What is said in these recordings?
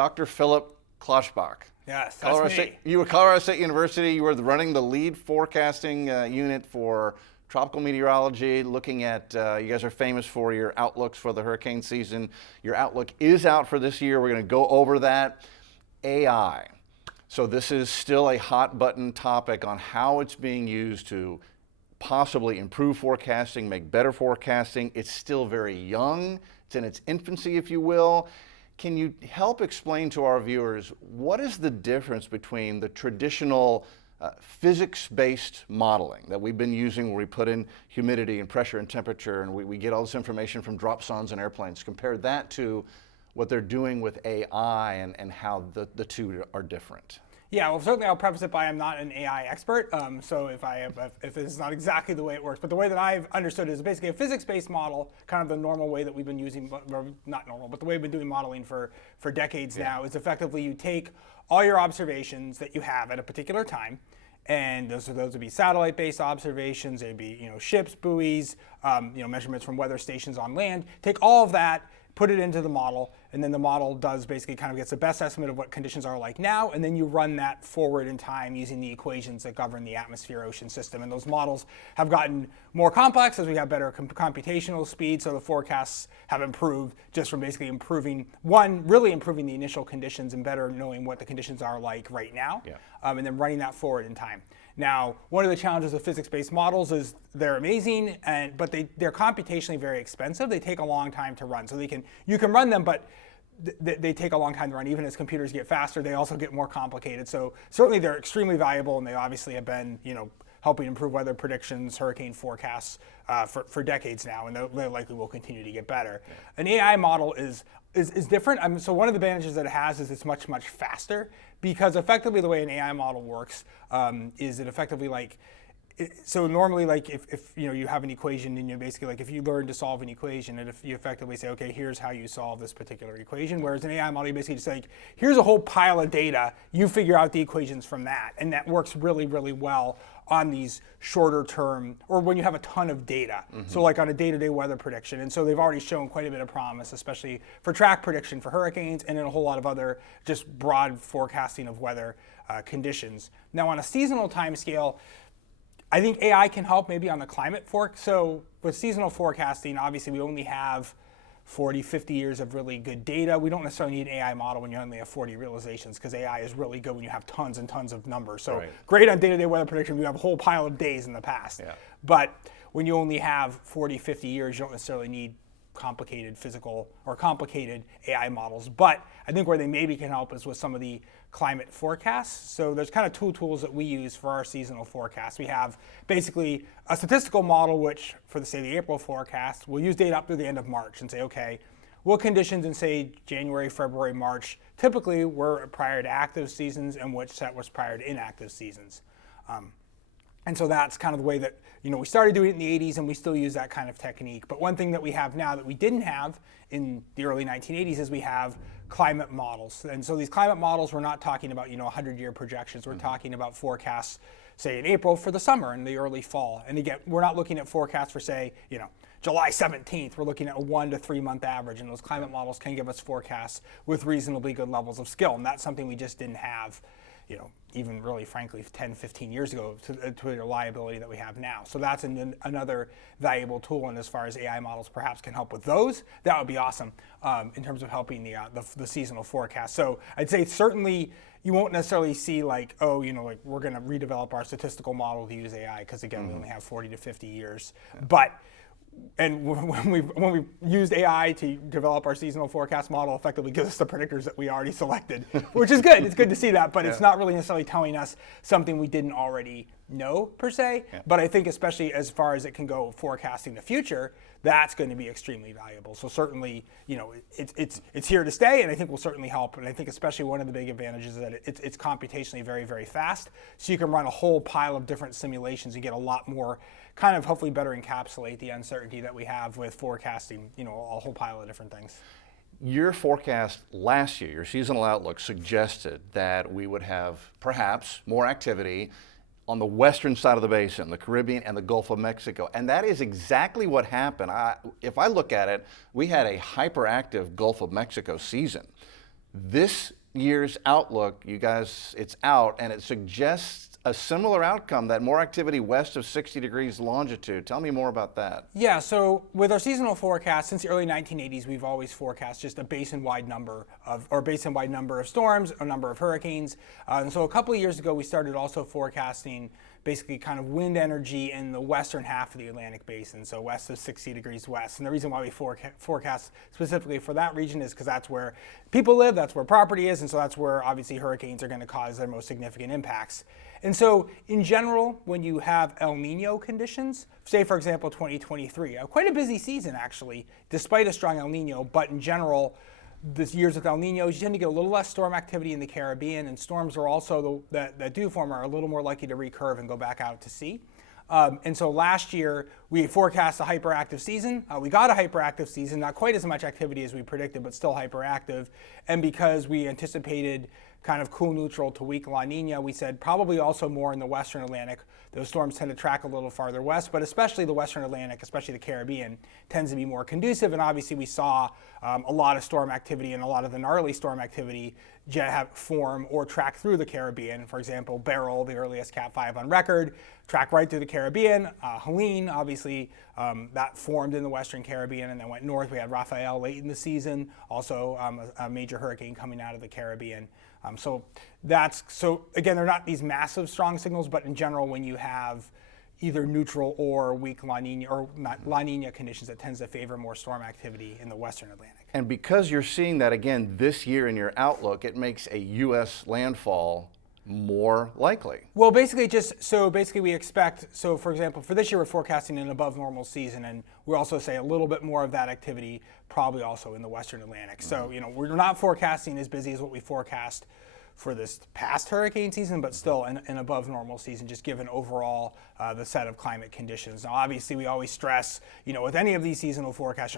Dr. Philip Klotzbach. Yes, that's me. You were at Colorado State University. You were running the lead forecasting unit for tropical meteorology, looking at, you guys are famous for your outlooks for the hurricane season. Your outlook is out for this year. We're going to go over that. AI. So this is still a hot button topic on how it's being used to possibly improve forecasting, make better forecasting. It's still very young. It's in its infancy, if you will. Can you help explain to our viewers what is the difference between the traditional physics-based modeling that we've been using where we put in humidity and pressure and temperature and we get all this information from dropsondes and airplanes, compare that to what they're doing with AI and how the two are different? Yeah, well, certainly I'll preface it by I'm not an AI expert, so if it's not exactly the way it works, but the way that I've understood it is basically a physics-based model, kind of the normal way that we've been using, not normal, but the way we've been doing modeling for decades now is effectively you take all your observations that you have at a particular time, and those would be satellite-based observations, they'd be ships, buoys, measurements from weather stations on land. Take all of that, put it into the model, and then the model does basically kind of gets the best estimate of what conditions are like now, and then you run that forward in time using the equations that govern the atmosphere-ocean system. And those models have gotten more complex as we have better computational speed, so the forecasts have improved just from basically really improving the initial conditions and better knowing what the conditions are like right now, and then running that forward in time. Now, one of the challenges of physics-based models is they're amazing, but they're computationally very expensive. They take a long time to run. So you can run them, but they take a long time to run. Even as computers get faster, they also get more complicated. So certainly they're extremely valuable, and they obviously have been helping improve weather predictions, hurricane forecasts for decades now, and they likely will continue to get better. Yeah. An AI model is different. So one of the advantages that it has is it's much, much faster, because effectively the way an AI model works is it effectively so normally if you have an equation and you basically if you learn to solve an equation and if you effectively say, okay, here's how you solve this particular equation, whereas an AI model you basically just here's a whole pile of data, you figure out the equations from that, and that works really, really well on these shorter term, or when you have a ton of data. Mm-hmm. So on a day-to-day weather prediction. And so they've already shown quite a bit of promise, especially for track prediction for hurricanes and in a whole lot of other just broad forecasting of weather conditions. Now on a seasonal time scale, I think AI can help maybe on the climate So with seasonal forecasting, obviously we only have 40, 50 years of really good data. We don't necessarily need an AI model when you only have 40 realizations, because AI is really good when you have tons and tons of numbers. So great on day-to-day weather prediction, we have a whole pile of days in the past. Yeah. But when you only have 40, 50 years, you don't necessarily need complicated physical or complicated AI models. But I think where they maybe can help is with some of the climate forecasts. So there's kind of two tools that we use for our seasonal forecasts. We have basically a statistical model, which for the April forecast, we'll use data up through the end of March and say, okay, what conditions in say January, February, March typically were prior to active seasons and which set was prior to inactive seasons. And so that's kind of the way that, we started doing it in the 80s and we still use that kind of technique. But one thing that we have now that we didn't have in the early 1980s is we have climate models. And so these climate models, we're not talking about, 100-year projections. We're talking about forecasts, say in April for the summer and the early fall. And again, we're not looking at forecasts for say, July 17th. We're looking at a 1 to 3 month average. And those climate models can give us forecasts with reasonably good levels of skill. And that's something we just didn't have even really frankly 10, 15 years ago to the reliability that we have now. So that's another valuable tool, and as far as AI models perhaps can help with those, that would be awesome in terms of helping the seasonal forecast. So I'd say certainly you won't necessarily see we're going to redevelop our statistical model to use AI, because again, we only have 40 to 50 years. Yeah. But when we used AI to develop our seasonal forecast model, effectively gives us the predictors that we already selected, which is good. It's good to see that, but it's not really necessarily telling us something we didn't already know per se. Yeah. But I think especially as far as it can go forecasting the future, that's going to be extremely valuable. So certainly, it's here to stay, and I think will certainly help. And I think especially one of the big advantages is that it's computationally very, very fast. So you can run a whole pile of different simulations and get a lot more, kind of hopefully better encapsulate the uncertainty that we have with forecasting, a whole pile of different things. Your forecast last year, your seasonal outlook, suggested that we would have perhaps more activity on the western side of the basin, the Caribbean and the Gulf of Mexico. And that is exactly what happened. If I look at it, we had a hyperactive Gulf of Mexico season. This year's outlook, you guys, it's out, and it suggests a similar outcome, that more activity west of 60 degrees longitude. Tell me more about that. Yeah, so with our seasonal forecast, since the early 1980s, we've always forecast just a basin-wide number of storms, a number of hurricanes. And so a couple of years ago, we started also forecasting basically kind of wind energy in the western half of the Atlantic basin, so west of 60 degrees west. And the reason why we forecast specifically for that region is because that's where people live, that's where property is, and so that's where obviously hurricanes are going to cause their most significant impacts. And so in general, when you have El Nino conditions, say for example 2023, quite a busy season actually, despite a strong El Nino, but in general, this years with El Ninos, you tend to get a little less storm activity in the Caribbean, and storms are also, that do form, are a little more likely to recurve and go back out to sea. And so last year, we forecast a hyperactive season. We got a hyperactive season, not quite as much activity as we predicted, but still hyperactive. And because we anticipated kind of cool neutral to weak La Nina, we said probably also more in the Western Atlantic. Those storms tend to track a little farther west, but especially the Western Atlantic, especially the Caribbean, tends to be more conducive. And obviously we saw a lot of storm activity and a lot of the gnarly storm activity form or track through the Caribbean. For example, Beryl, the earliest Cat 5 on record, tracked right through the Caribbean. Helene, obviously, that formed in the Western Caribbean and then went north. We had Raphael late in the season, also a major hurricane coming out of the Caribbean. So again, they're not these massive strong signals, but in general, when you have either neutral or weak La Nina or not La Nina conditions, that tends to favor more storm activity in the Western Atlantic. And because you're seeing that again this year in your outlook, it makes a U.S. landfall more likely. Well, basically we expect, so for example, for this year we're forecasting an above normal season, and we also say a little bit more of that activity probably also in the Western Atlantic. So, we're not forecasting as busy as what we forecast for this past hurricane season, but still an above normal season, just given overall the set of climate conditions. Now, obviously, we always stress, with any of these seasonal forecasts,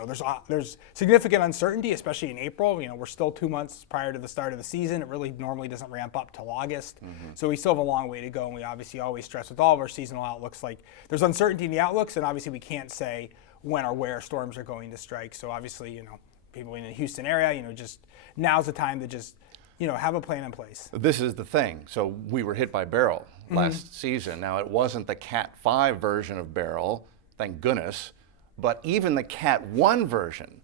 there's significant uncertainty, especially in April. We're still 2 months prior to the start of the season. It really normally doesn't ramp up till August. So we still have a long way to go, and we obviously always stress with all of our seasonal outlooks, like there's uncertainty in the outlooks, and obviously we can't say when or where storms are going to strike. So obviously, people in the Houston area, just now's the time to just have a plan in place. This is the thing. So we were hit by Beryl last season. Now, it wasn't the Cat 5 version of Beryl, thank goodness, but even the Cat 1 version.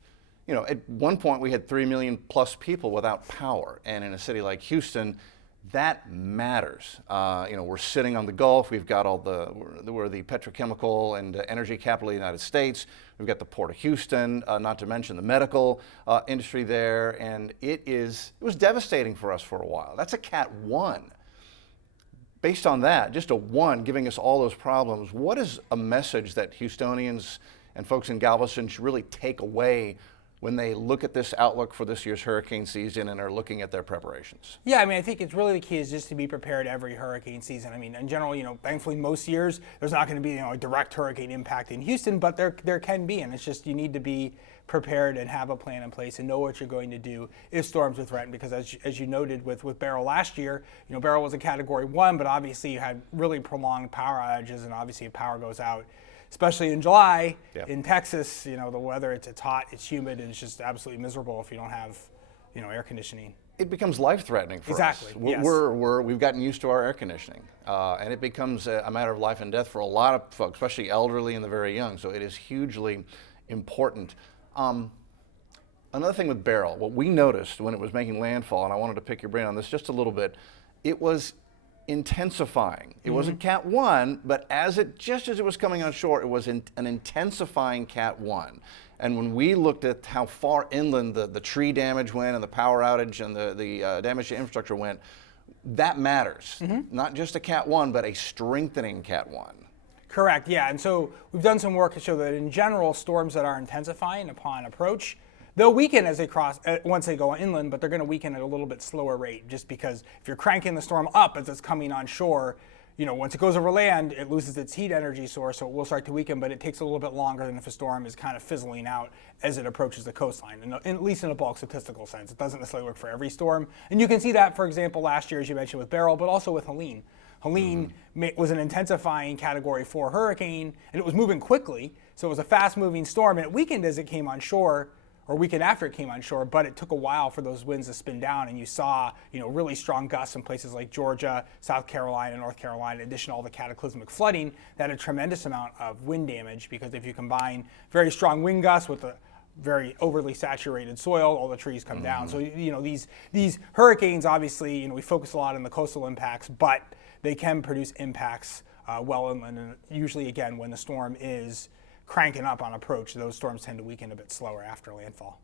At one point we had 3 million plus people without power, and in a city like Houston, that matters. We're sitting on the Gulf. We've got we're the petrochemical and energy capital of the United States. We've got the Port of Houston, not to mention the medical industry there, and it was devastating for us for a while. That's a Cat 1. Based on that, just a 1 giving us all those problems, what is a message that Houstonians and folks in Galveston should really take away when they look at this outlook for this year's hurricane season and are looking at their preparations? Yeah, I think it's really the key is just to be prepared every hurricane season. In general, thankfully most years there's not going to be a direct hurricane impact in Houston, but there can be, and it's just you need to be prepared and have a plan in place and know what you're going to do if storms would threaten, because as you noted with Beryl last year, Beryl was a Category 1, but obviously you had really prolonged power outages, and obviously if power goes out, especially in July in Texas, the weather, it's hot, it's humid, and it's just absolutely miserable if you don't have, air conditioning. It becomes life-threatening for us. Exactly. Yes. We've gotten used to our air conditioning, and it becomes a matter of life and death for a lot of folks, especially elderly and the very young. So it is hugely important. Another thing with Beryl, what we noticed when it was making landfall, and I wanted to pick your brain on this just a little bit, it was intensifying. It wasn't Cat 1, but just as it was coming on shore, it was an intensifying Cat 1. And when we looked at how far inland the tree damage went and the power outage and the damage to infrastructure went, that matters. Not just a Cat 1, but a strengthening Cat 1. Correct, yeah. And so we've done some work to show that in general, storms that are intensifying upon approach, they'll weaken as they cross, once they go inland, but they're going to weaken at a little bit slower rate, just because if you're cranking the storm up as it's coming on shore, once it goes over land, it loses its heat energy source, so it will start to weaken, but it takes a little bit longer than if a storm is kind of fizzling out as it approaches the coastline, and at least in a bulk statistical sense. It doesn't necessarily work for every storm. And you can see that, for example, last year, as you mentioned, with Beryl, but also with Helene. Helene was an intensifying Category 4 hurricane, and it was moving quickly, so it was a fast-moving storm, and it weakened as it came on shore, or weekend after it came on shore, but it took a while for those winds to spin down, and you saw, really strong gusts in places like Georgia, South Carolina, North Carolina, in addition to all the cataclysmic flooding that had a tremendous amount of wind damage, because if you combine very strong wind gusts with a very overly saturated soil, all the trees come down. So, these hurricanes, obviously, we focus a lot on the coastal impacts, but they can produce impacts well inland, and usually, again, when the storm is cranking up on approach, those storms tend to weaken a bit slower after landfall.